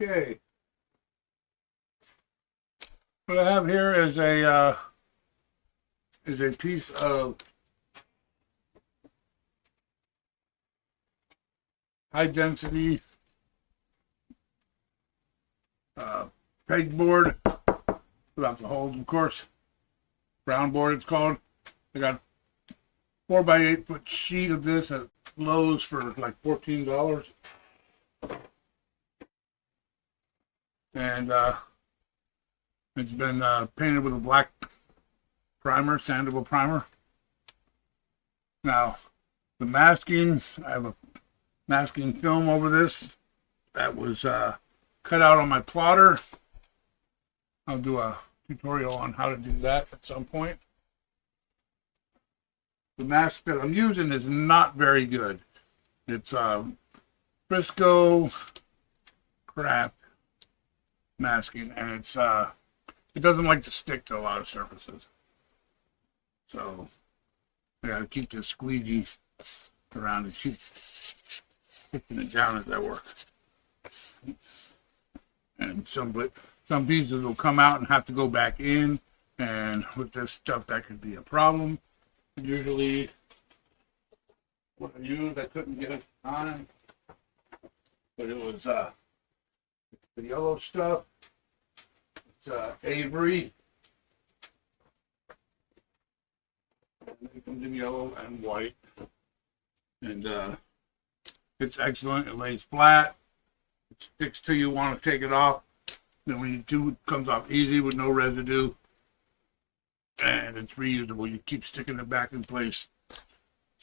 Okay, what I have here is a piece of high density pegboard without the holes, of course. Brown board, it's called. I got 4x8 foot sheet of this at Lowe's for like $14, and it's been painted with a black primer, sandable primer. Now, the masking, I have a masking film over this that was cut out on my plotter. I'll do a tutorial on how to do that at some point. The mask that I'm using is not very good. It's Frisco craft masking, and it doesn't like to stick to a lot of surfaces. So I gotta keep this squeegee around and keep pushing it down as I work. And some pieces will come out and have to go back in, and with this stuff that could be a problem. Usually what I used, I couldn't get it on, but it was the yellow stuff. It's Avery. It comes in yellow and white, and it's excellent. It lays flat. It sticks till you want to take it off. Then when you do, it comes off easy with no residue, and it's reusable. You keep sticking it back in place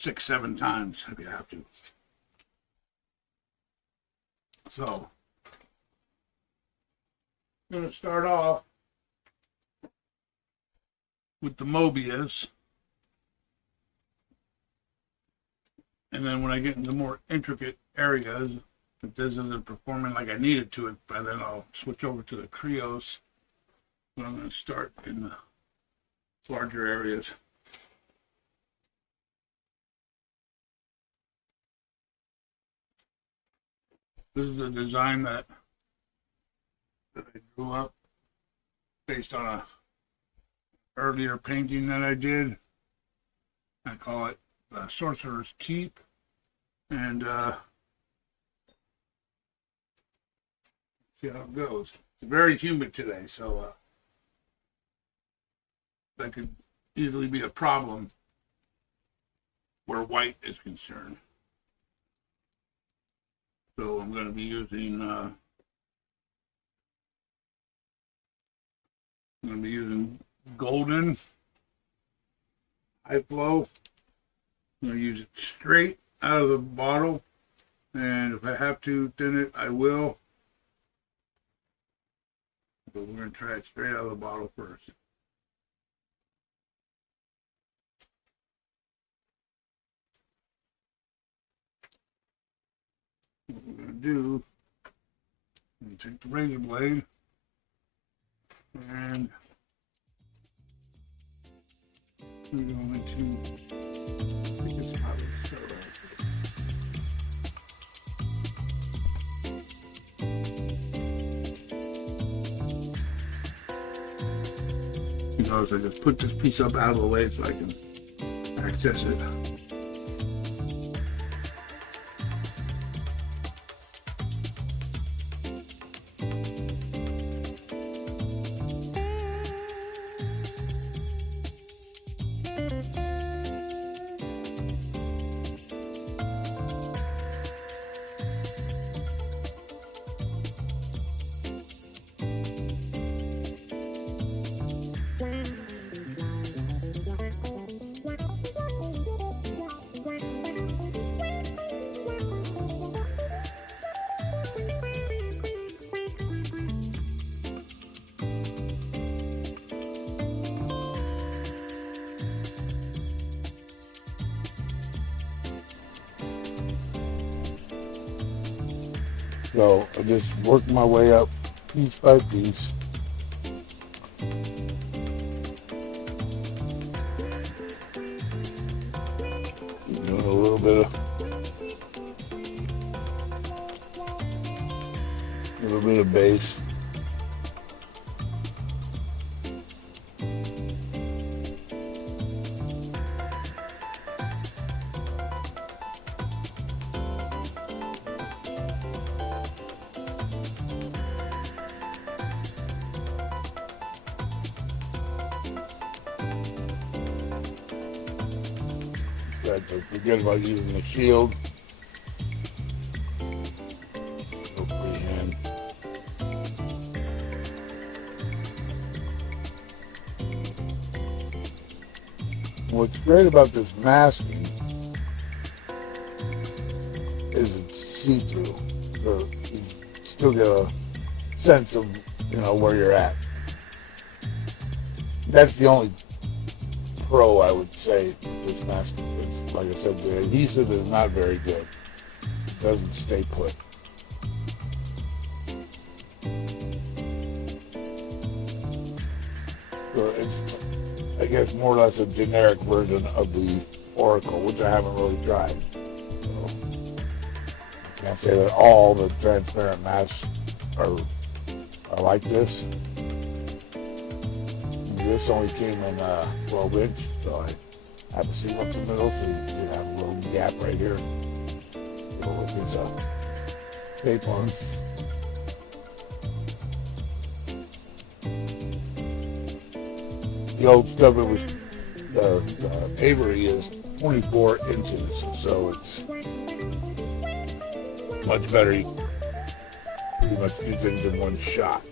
6-7 times if you have to. So I'm going to start off with the Mobius, and then when I get into more intricate areas, if this isn't performing like I need it to, then I'll switch over to the Creos. But I'm going to start in the larger areas. This is a design that I drew up based on a earlier painting that I did. I call it the Sorcerer's Keep, and see how it goes. It's very humid today, so that could easily be a problem where white is concerned. So I'm going to be using golden high flow. I'm going to use it straight out of the bottle, and if I have to thin it, I will. But we're going to try it straight out of the bottle first. What we're going to do is take the razor blade and we're going to take this out of the cell. You notice I just put this piece up out of the way so I can access it. So I just work my way up piece by piece. Doing a little little bit of base. Don't forget about using the shield. Go freehand. What's great about this masking is it's see-through, so you still get a sense of where you're at. That's the only pro I would say with this masking. It's, like I said, the adhesive is not very good. It doesn't stay put. So it's, I guess, more or less a generic version of the Oracle, which I haven't really tried. So I can't say that all the transparent masks are like this. This only came in 12 inch, so I have to see what's in the middle, so you have a little gap right here. With this tape on. The old stuff, it was the Avery is 24 inches, so it's much better. You pretty much do things in one shot.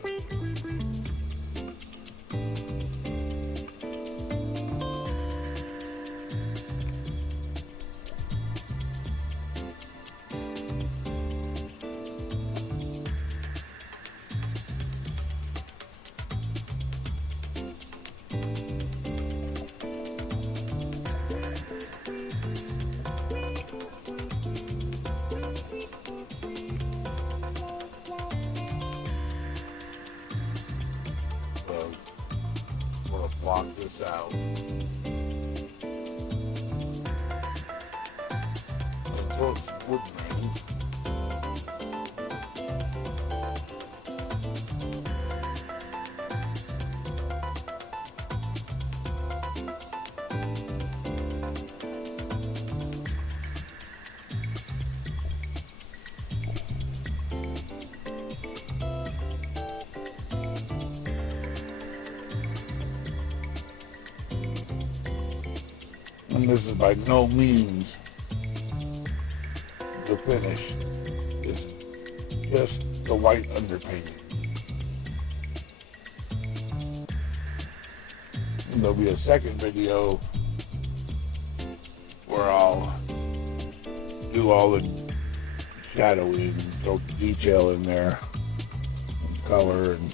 Block this out. And throw some wood grain. And this is by no means the finish. It's just the white underpainting. And there'll be a second video where I'll do all the shadowing and throw detail in there and color and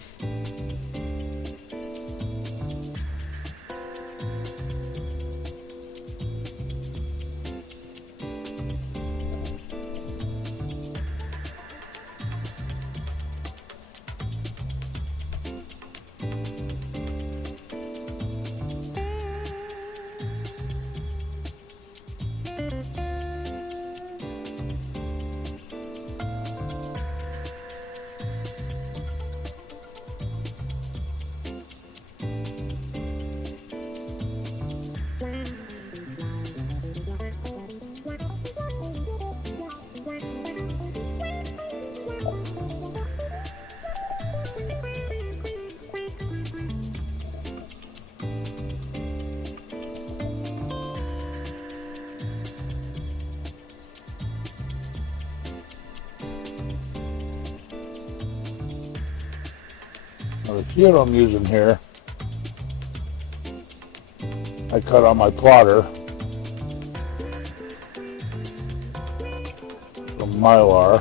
the shield I'm using here, I cut on my plotter from Mylar.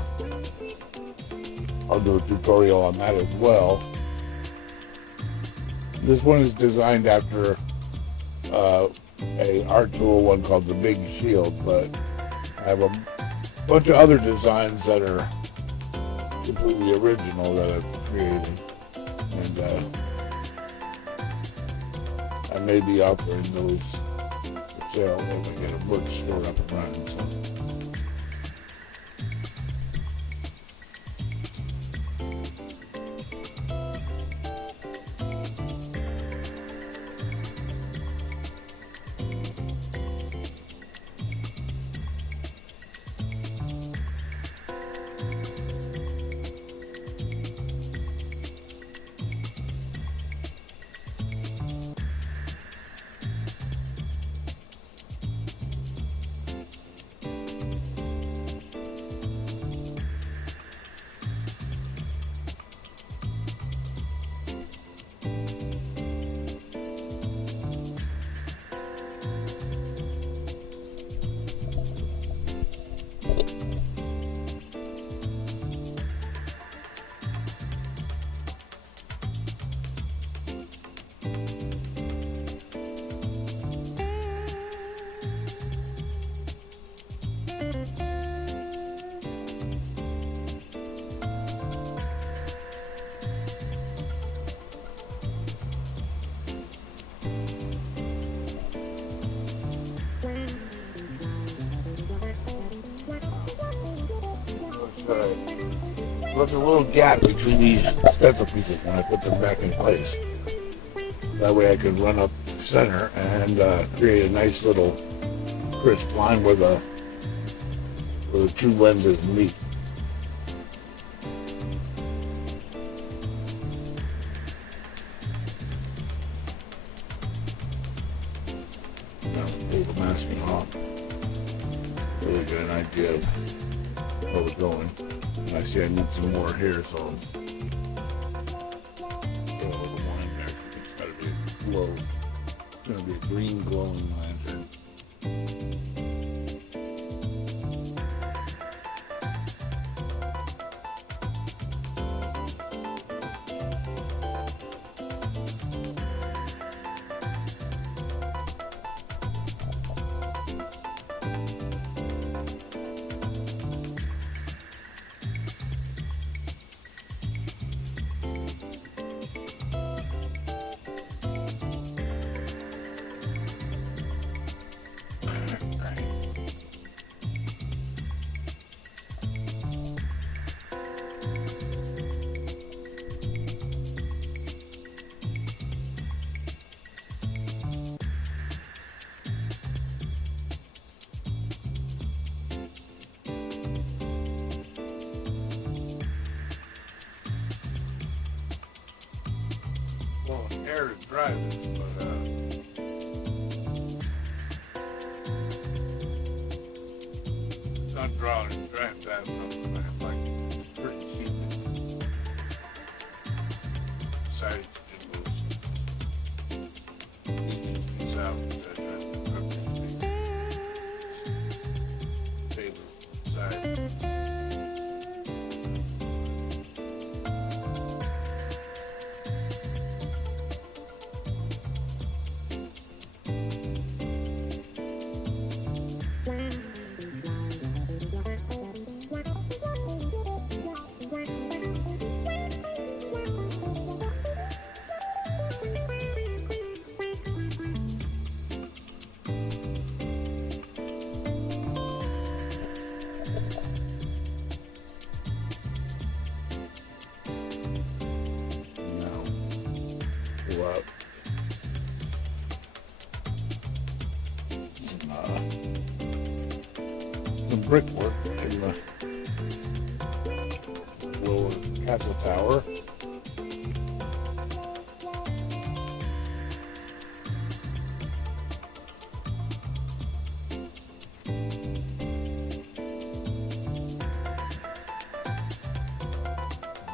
I'll do a tutorial on that as well. This one is designed after a art tool one called the Big Shield, but I have a bunch of other designs that are completely original that I've created. And I may be offering those for sale if I get a merch store up and running. So. left a little gap between these stencil pieces when I put them back in place. That way I could run up the center and create a nice little crisp line where the two lenses meet. Now pull the masking off. Really get an idea of where we're going. And I see I need some more here, so I'll throw a little more in there. It's got to be a glow. It's going to be a green glowing lantern. Well, air to drive it, but it's not drawing and drying fast enough. I'm like pretty cheap. Decided to do this. It's out. Table side. Out some brickwork in the lower castle tower.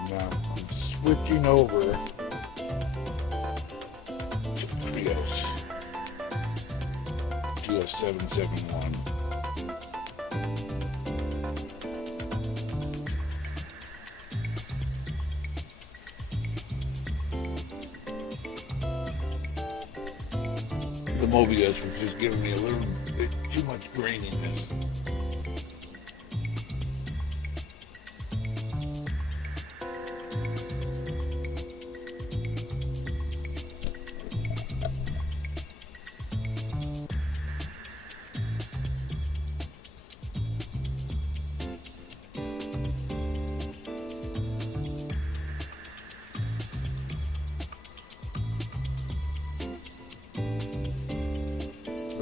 Now I'm switching over TS771. The Mobius was just giving me a little bit too much graininess.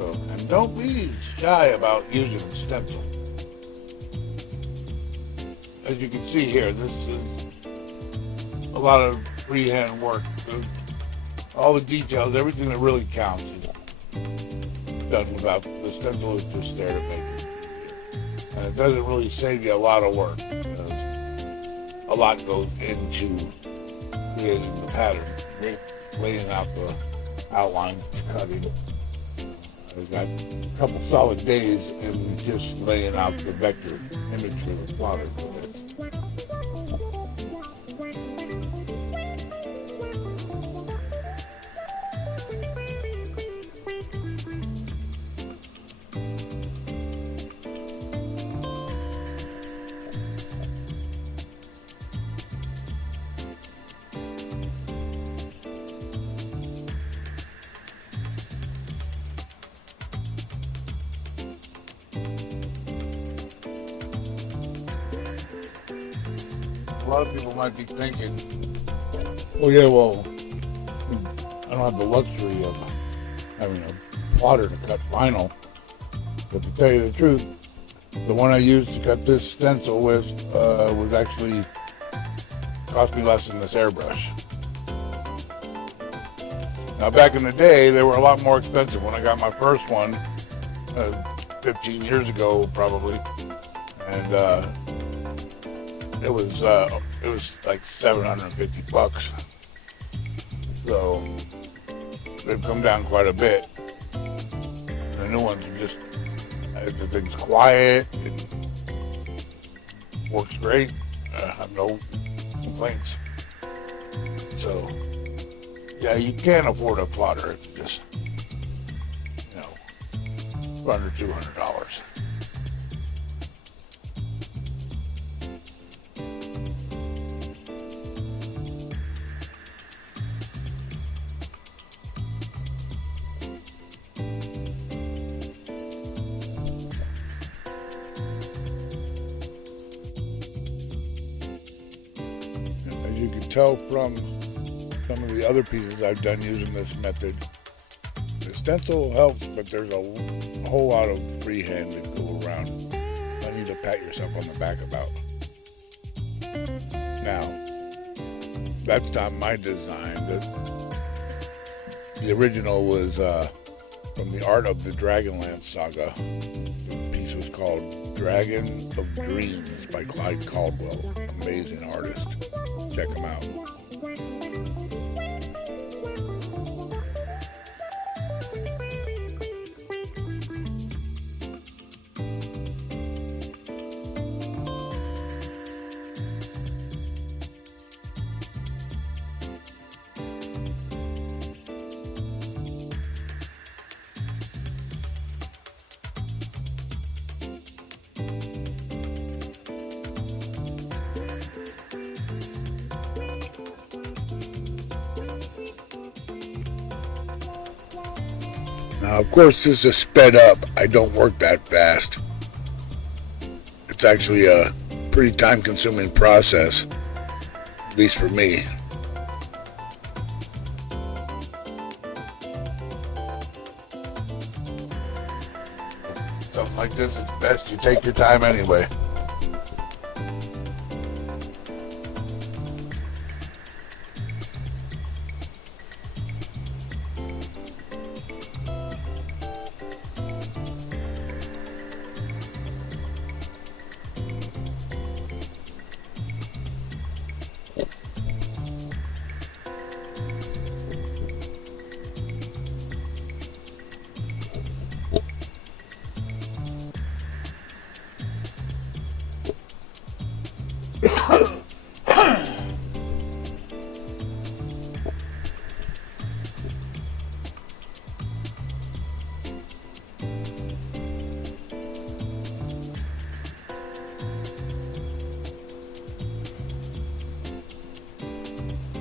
And don't be shy about using a stencil. As you can see here, this is a lot of freehand work. All the details, everything that really counts is done without the stencil is just there to make it easier. And it doesn't really save you a lot of work because a lot goes into creating the pattern, laying out the outline, cutting. I've got a couple solid days in just laying out the vector image for the plotter for this. A lot of people might be thinking, well, yeah, well, I don't have the luxury of having a plotter to cut vinyl. But to tell you the truth, the one I used to cut this stencil with was actually cost me less than this airbrush. Now, back in the day, they were a lot more expensive. When I got my first one, 15 years ago, probably, and it was like $750. So they've come down quite a bit. The new ones are just, the thing's quiet. It works great. I have no complaints. So yeah, you can afford a plotter if you just, for under $200. As you can tell from some of the other pieces I've done using this method, the stencil helps, but there's a whole lot of freehand to go around. I need to pat yourself on the back about. Now, that's not my design. The original was from the Art of the Dragonlance saga. The piece was called Dragon of Dreams by Clyde Caldwell. Amazing artist. Check him out. Now, of course, this is sped up. I don't work that fast. It's actually a pretty time-consuming process, at least for me. Something like this, it's best you take your time anyway.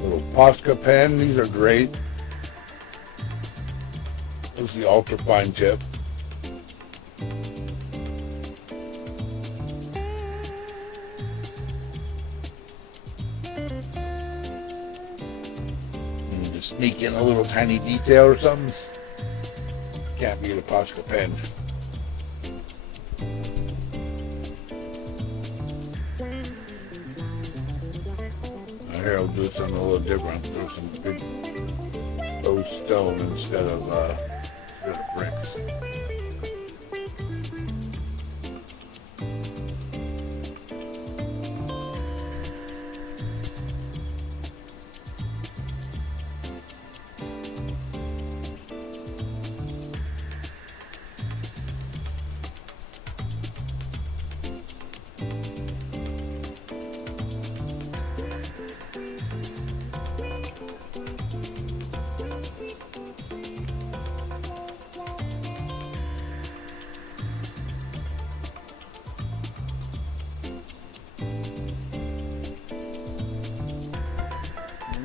Little Posca pen, these are great. This is the ultra fine tip. You just sneak in a little tiny detail or something. Can't beat a Posca pen. Here I'll do something a little different. Throw some big old stone instead of bricks.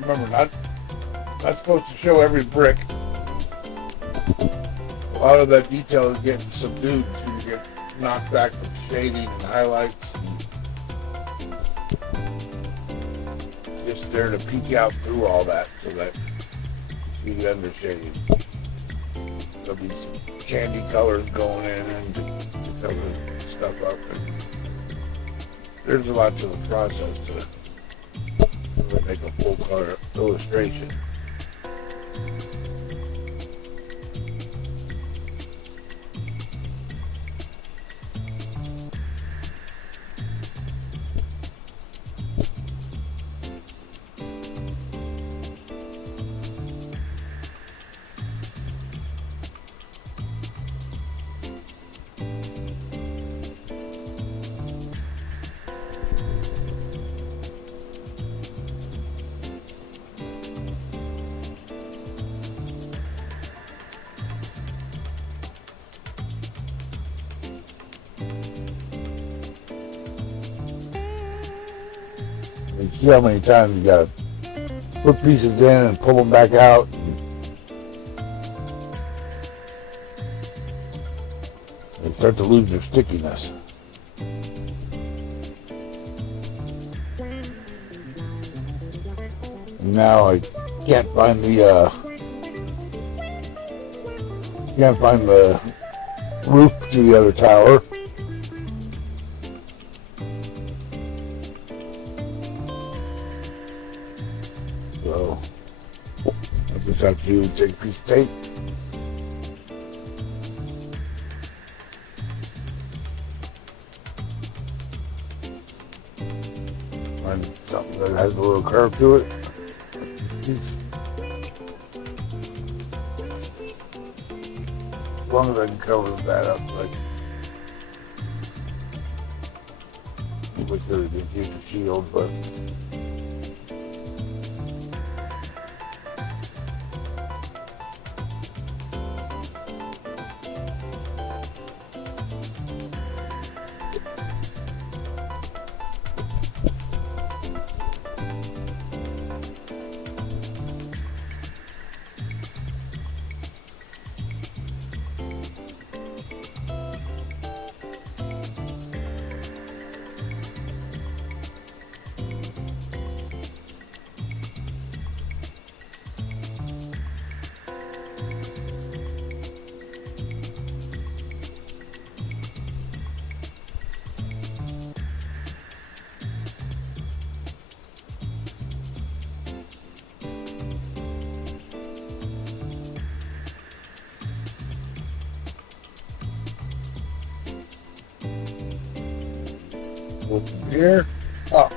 Remember, not supposed to show every brick. A lot of that detail is getting subdued, so you get knocked back with shading and highlights. just there to peek out through all that so that you get undershading. There'll be some candy colors going in and to cover stuff up. And there's a lot to the process to really make a full color illustration. You see how many times you gotta put pieces in and pull them back out. They start to lose their stickiness. And now I can't find the roof to the other tower. So I just have to take a piece of tape, find something that has a little curve to it. As long as I can cover that up, like I wish I didn't use the shield, but go from here up.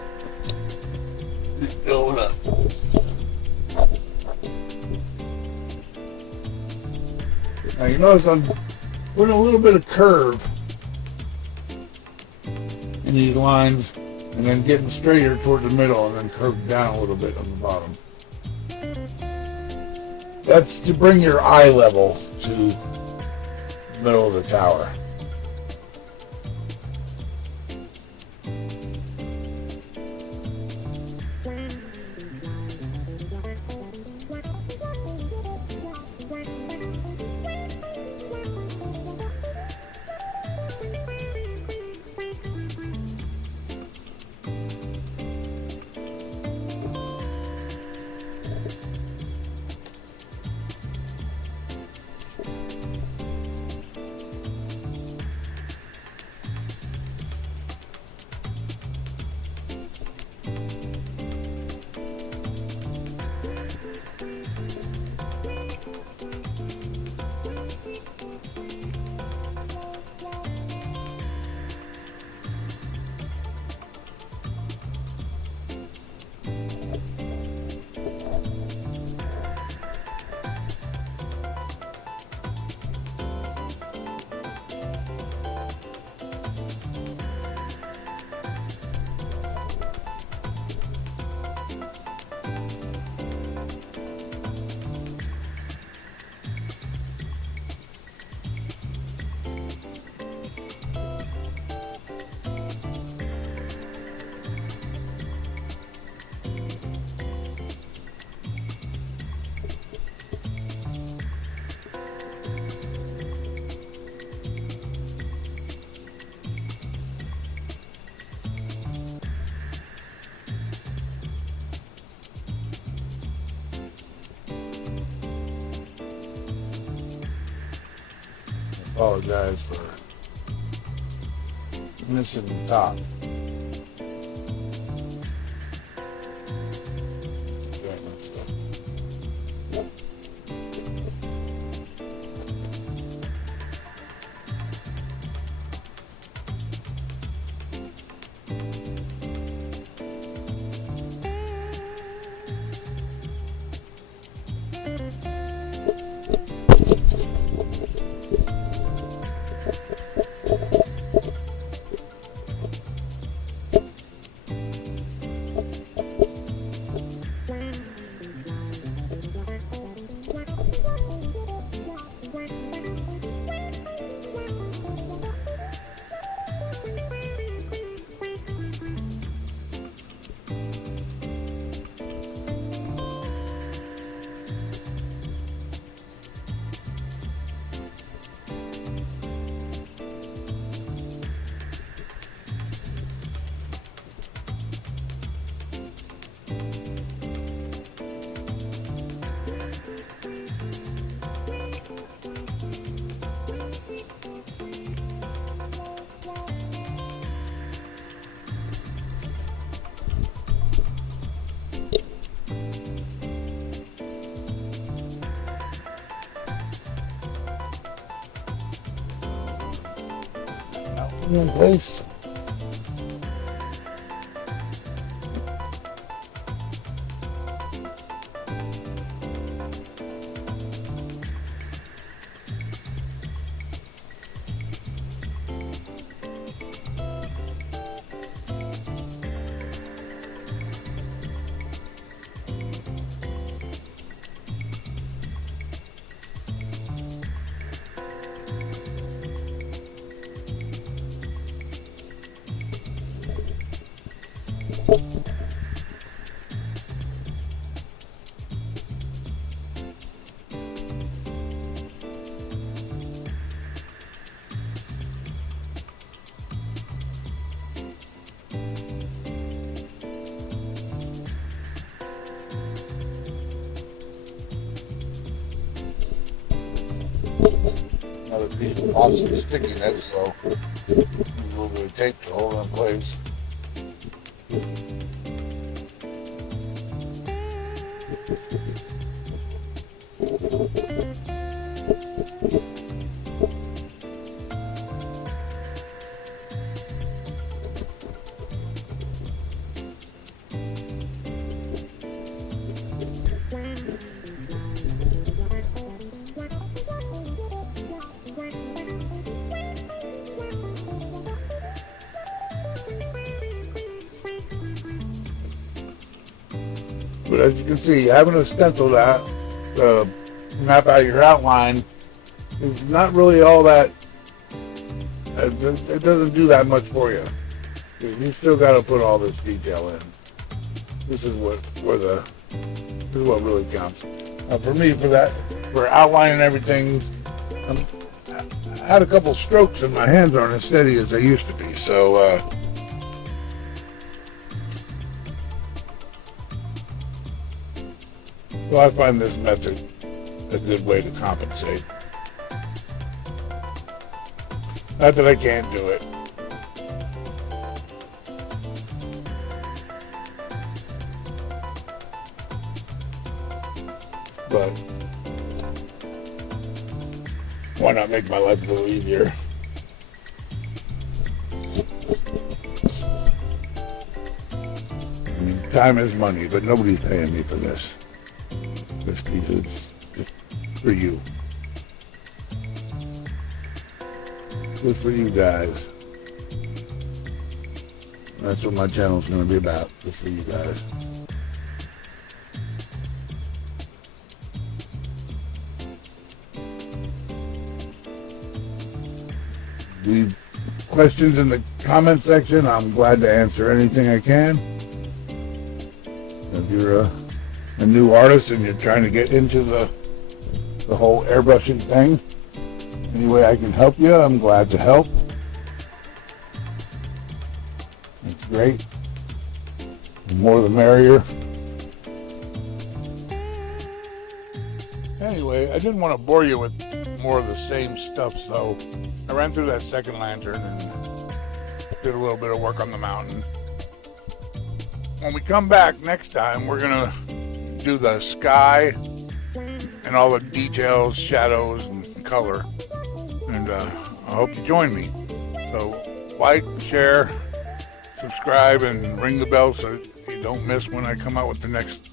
Just build up. Now you notice I'm putting a little bit of curve in these lines and then getting straighter toward the middle and then curve down a little bit on the bottom. That's to bring your eye level to the middle of the tower. apologize for missing the top. In place. Another piece of awesome stickiness, so a little bit of tape to hold it in place. But as you can see, having a stencil that to map out your outline is not really all that. It doesn't do that much for you. You still got to put all this detail in. This is what really counts. For me, for outlining everything, I had a couple strokes and my hands aren't as steady as they used to be. So. Well, I find this method a good way to compensate. Not that I can't do it. But why not make my life a little easier? I mean, time is money, but nobody's paying me for this. This piece is just for you. Just for you guys. That's what my channel's going to be about. Just for you guys. Leave questions in the comment section. I'm glad to answer anything I can. If you're a new artist and you're trying to get into the whole airbrushing thing, any way I can help you, I'm glad to help. It's great. The more the merrier. Anyway, I didn't want to bore you with more of the same stuff. So I ran through that second lantern and did a little bit of work on the mountain. When we come back next time, we're gonna do the sky and all the details, shadows, and color. And I hope you join me. So like, share, subscribe, and ring the bell so you don't miss when I come out with the next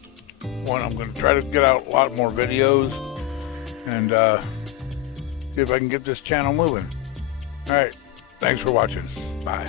one. I'm going to try to get out a lot more videos and see if I can get this channel moving. All right. Thanks for watching. Bye.